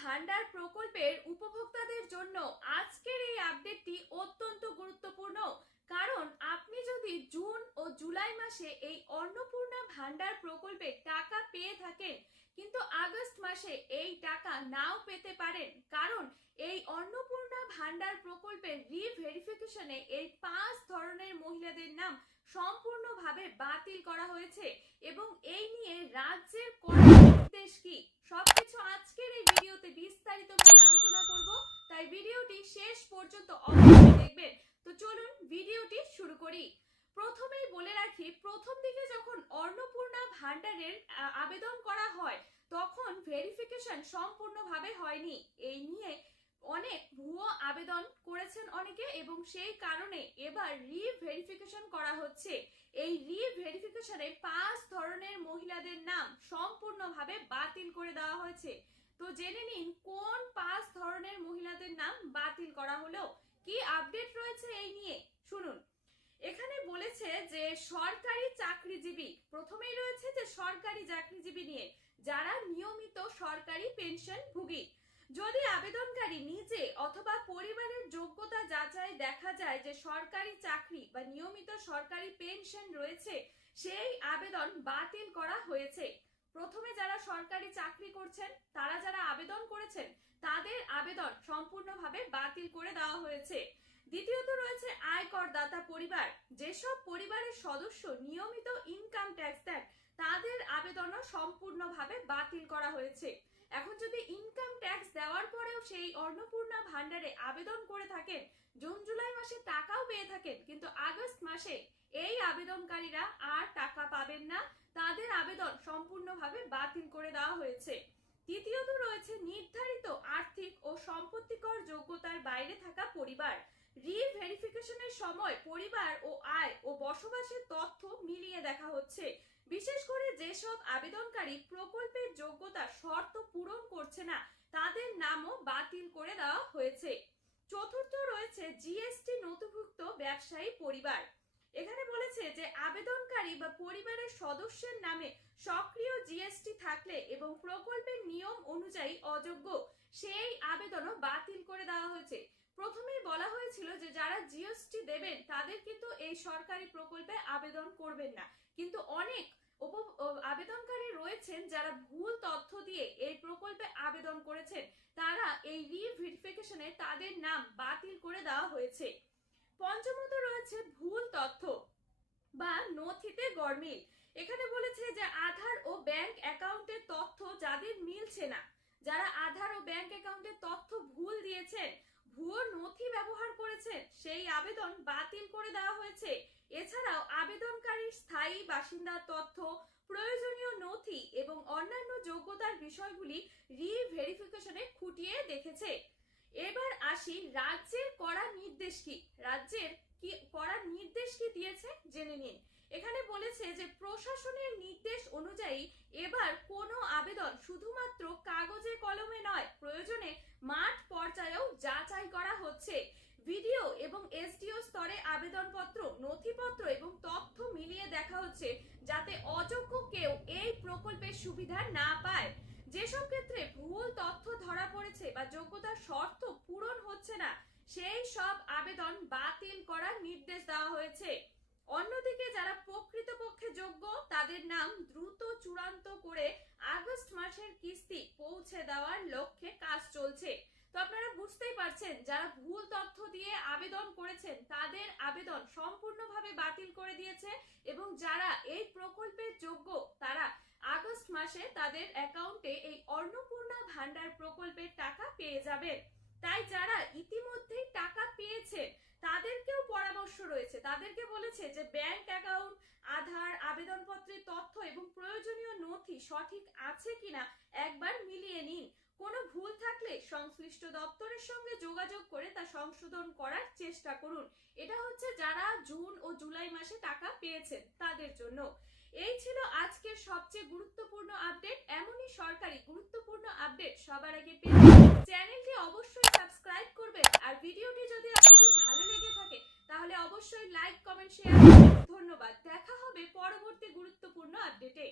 ভান্ডার প্রকল্পের উপভোক্তাদের জন্য আজকের এই আপডেটটি অত্যন্ত গুরুত্বপূর্ণ। কারণ আপনি যদি জুন ও জুলাই মাসে এই অন্নপূর্ণা ভান্ডার প্রকল্পের টাকা পেয়ে থাকেন, কিন্তু আগস্ট মাসে এই টাকা নাও পেতে পারেন। কারণ এই অন্নপূর্ণা ভান্ডার প্রকল্পের রিভেরিফিকেশনে এই 5 ধরনের মহিলাদের নাম সম্পূর্ণভাবে বাতিল করা হয়েছে এবং এই নিয়ে রাজ্যের কড়া নির্দেশ কি সবকিছু আজকের এই ভিডিওতে বিস্তারিতভাবে আলোচনা করব। তাই ভিডিওটি শেষ পর্যন্ত অবশ্যই দেখবেন। তো চলুন ভিডিওটি শুরু করি। প্রথমেই বলে রাখি, প্রথম দিকে যখন অন্নপূর্ণা ভান্ডারের আবেদন করা হয় তখন ভেরিফিকেশন সম্পূর্ণভাবে হয়নি। এই নিয়ে অনেক ভুয়ো আবেদন করেছেন অনেকে এবং সেই কারণে এবার রিভেরিফিকেশন করা হচ্ছে। এই রিভেরিফিকেশনে 5 ধরনের মহিলাদের নাম সম্পূর্ণভাবে বাতিল করে দেওয়া হয়েছে। তো জেনে নিন কোন 5 ধরনের মহিলাদের নাম বাতিল করা হলো, কি আপডেট রয়েছে এই নিয়ে শুনুন। এখানে বলেছে যে সরকারি চাকরিজীবী, প্রথমেই রয়েছে যে সরকারি চাকরিজীবী নিয়ে, যারা নিয়মিত সরকারি পেনশন ভোগী। যদি আবেদনকারী নিজে অথবা পরিবারের যোগ্যতা যাচাই দেখা যায় যে সরকারি চাকরি বা নিয়মিত সরকারি পেনশন রয়েছে, সেই আবেদন বাতিল করা হয়েছে। প্রথমে যারা সরকারি চাকরি করছেন, তারা যারা আবেদন করেছেন, তাদের আবেদন সম্পূর্ণভাবে বাতিল করে দেওয়া হয়েছে। দ্বিতীয়ত রয়েছে আয়করদাতা পরিবার, যেসব পরিবারের সদস্য নিয়মিত ইনকাম ট্যাক্স দেন, তাদের আবেদনও সম্পূর্ণভাবে বাতিল করা হয়েছে। এখন যদি ইনকাম ট্যাক্স দেওয়ার পরেও সেই অন্নপূর্ণা ভান্ডারে আবেদন করে থাকেন, জুন জুলাই মাসে টাকাও পেয়ে থাকেন, কিন্তু আগস্ট মাসে এই আবেদনকারীরা আর টাকা পাবেন না, তাদের আবেদন সম্পূর্ণভাবে বাতিল করে দেওয়া হয়েছে। তৃতীয়ত রয়েছে নির্ধারিত আর্থিক ও সম্পত্তিকর যোগ্যতার বাইরে থাকা পরিবার। রিভেরিফিকেশনের সময় পরিবার ও আয় ও বসবাসের তথ্য মিলিয়ে দেখা হচ্ছে। বিশেষ করে যেসব আবেদনকারী প্রকল্পের যোগ্যতা শর্ত পূরণ করছে না, তাদের নামও বাতিল করে দেওয়া হয়েছে। চতুর্থ রয়েছে জিএসটি নথিভুক্ত ব্যবসায়ী পরিবার। এখানে বলেছে যে আবেদনকারী বা পরিবারের সদস্যের নামে সক্রিয় জিএসটি থাকলে এবং প্রকল্পের নিয়ম অনুযায়ী অযোগ্য, সেই আবেদনও বাতিল করে দেওয়া হয়েছে। প্রথমেই বলা হয়েছিল যে যারা জিএসটি দেবেন তাদের কিন্তু এই সরকারি প্রকল্পে আবেদন করবেন না, কিন্তু অনেক আবেদনকারী রয়েছেন যারা ভুল তথ্য দিয়ে এই প্রকল্পে আবেদন করেছেন, তারা এই রিভেরিফিকেশনে তাদের নাম বাতিল করে দেওয়া হয়েছে। পঞ্চমত রয়েছে ভুল তথ্য বা নথিতে গরমিল। এখানে বলেছে যে আধার ও ব্যাংক অ্যাকাউন্টের তথ্য যাদের মিলছে না, যারা আধার ও ব্যাংক অ্যাকাউন্টের তথ্য ভুল দিয়েছেন, ভুয়ো নথি ব্যবহার করেছেন, সেই আবেদন বাতিল করে দেওয়া হয়েছে। এছাড়াও আবেদনকারীর স্থায়ী বাসিন্দার তথ্য, প্রয়োজনীয় নথি এবং অন্যান্য যোগ্যতার বিষয়গুলি রিভেরিফিকেশনে খুঁটিয়ে দেখেছে। এবার আসি রাজ্যের কড়া নির্দেশ কি, রাজ্যের কি কড়া নির্দেশ কি দিয়েছে জেনে নিন। এখানে বলেছে যে প্রশাসনের নির্দেশ অনুযায়ী এবার কোনো আবেদন শুধুমাত্র কাগজে কলমে নয়, প্রয়োজনে মাঠ পর্যায়েও যাচাই করা হচ্ছে। ভিডিও এবং এসডিও স্তরে আবেদনপত্র, নথিপত্র এবং তথ্য মিলিয়ে দেখা হচ্ছে, যাতে অযোগ্য কেউ এই প্রকল্পের সুবিধা না পায়। যেসব ক্ষেত্রে ভুল তথ্য ধরা পড়েছে বা যোগ্যতার শর্ত পূরণ হচ্ছে না, সেই সব আবেদন বাতিল করার নির্দেশ দেওয়া হয়েছে। অন্যদিকে যারা প্রকৃতপক্ষে যোগ্য, তাদের নাম দ্রুত চূড়ান্ত করে আগস্ট মাসের কিস্তি পৌঁছে দেওয়ার লক্ষ্যে কাজ চলছে। তো আপনারা বুঝতেই পারছেন, যারা ভুল তথ্য দিয়ে আবেদন করেছেন তাদের আবেদন সম্পূর্ণভাবে বাতিল করে দিয়েছে এবং যারা এই প্রকল্পের যোগ্য, তারা আগস্ট মাসে তাদের অ্যাকাউন্টে এই অন্নপূর্ণা ভান্ডার প্রকল্পের টাকা পেয়ে যাবেন। তাই যারা ইতিমধ্যেই টাকা পেয়েছে তাদেরকেও পরামর্শ রয়েছে, তাদেরকে বলেছে যে ব্যাংক অ্যাকাউন্ট, আধার, আবেদনপত্রের তথ্য এবং প্রয়োজনীয় নথি সঠিক আছে কিনা একবার মিলিয়ে নিন। কোনো ভুল থাকলে সংশ্লিষ্ট দপ্তরের সঙ্গে যোগাযোগ করে তা সংশোধন করার চেষ্টা করুন। এটা হচ্ছে যারা জুন ও জুলাই মাসে টাকা পেয়েছেন তাদের জন্য। এই ছিল আজকের সবচেয়ে গুরুত্বপূর্ণ আপডেট। এমনই সরকারি গুরুত্বপূর্ণ আপডেট সবার আগে পেতে চ্যানেলটি অবশ্যই সাবস্ক্রাইব করবেন। আর ভিডিওটি যদি আপনাদের ভালো লেগে থাকে তাহলে অবশ্যই লাইক, কমেন্ট, শেয়ার করবেন। ধন্যবাদ। দেখা হবে পরবর্তী গুরুত্বপূর্ণ আপডেটে।